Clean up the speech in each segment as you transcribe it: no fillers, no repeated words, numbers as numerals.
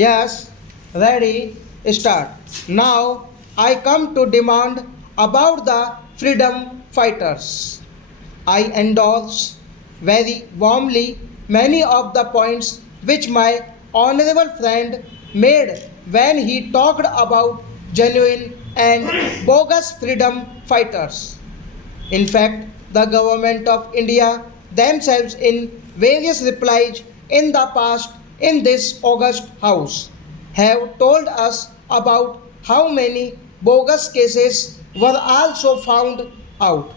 Yes, ready, start. Now I come to demand about the freedom fighters. I endorse very warmly many of the points which my honorable friend made when he talked about genuine and bogus freedom fighters. In fact, the government of India themselves in various replies in the past in this August House have told us about how many bogus cases were also found out.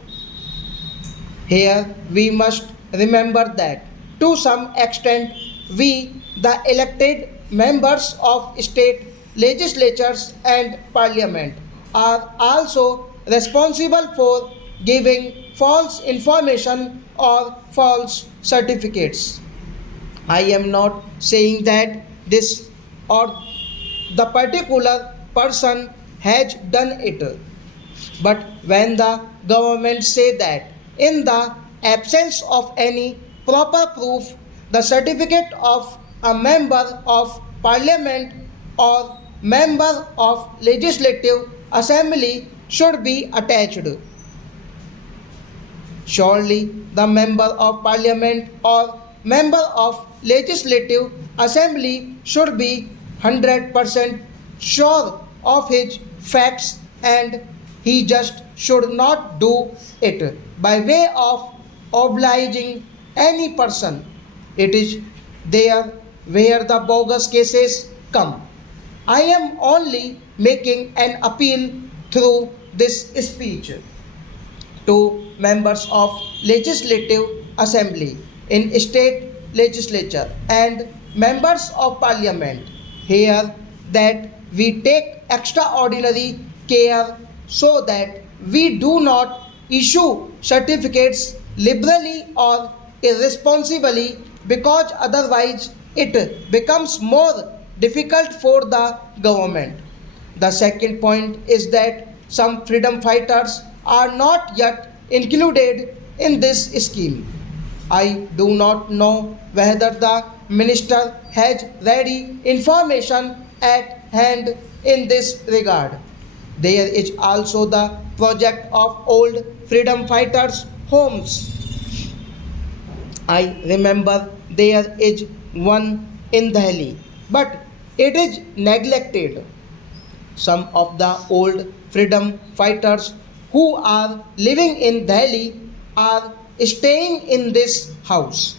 Here we must remember that to some extent we, the elected members of state legislatures and parliament, are also responsible for giving false information or false certificates. I am not saying that this or the particular person has done it, but when the government say that in the absence of any proper proof, the certificate of a member of parliament or member of legislative assembly should be attached. Surely the member of parliament or member of legislative assembly should be 100% sure of his facts and he just should not do it by way of obliging any person. It is there where the bogus cases come. I am only making an appeal through this speech to members of legislative assembly in state legislature and members of parliament here that we take extraordinary care so that we do not issue certificates liberally or irresponsibly because otherwise it becomes more difficult for the government. The second point is that some freedom fighters are not yet included in this scheme. I do not know whether the minister has ready information at hand in this regard. There is also the project of old freedom fighters' homes. I remember there is one in Delhi, but it is neglected. Some of the old freedom fighters who are living in Delhi are staying in this house.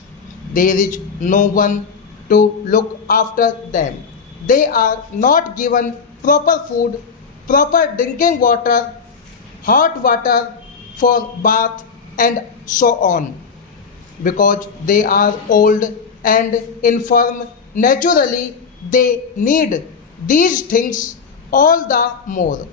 There is no one to look after them. They are not given proper food, proper drinking water, hot water for bath, and so on. Because they are old and infirm, naturally they need these things all the more.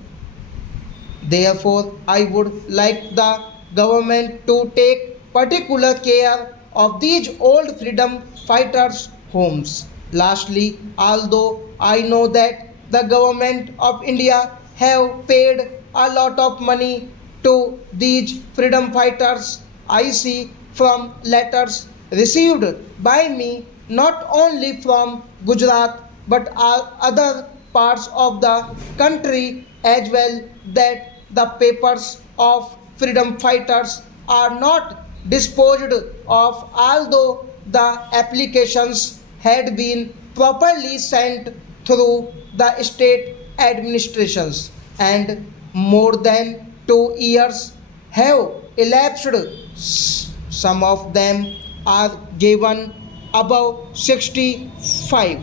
Therefore, I would like the government to take particular care of these old freedom fighters' homes. Lastly, although I know that the government of India have paid a lot of money to these freedom fighters, I see from letters received by me not only from Gujarat but all other parts of the country as well that the papers of freedom fighters are not disposed of although the applications had been properly sent through the state administrations and more than 2 years have elapsed. Some of them are given above 65.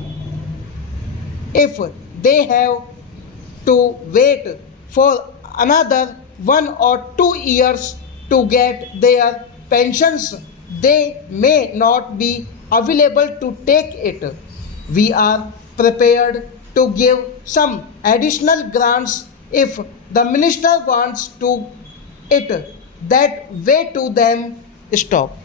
If they have to wait for another 1 or 2 years to get their pensions, they may not be available to take it. We are prepared to give some additional grants if the minister wants to it. That way to them stop.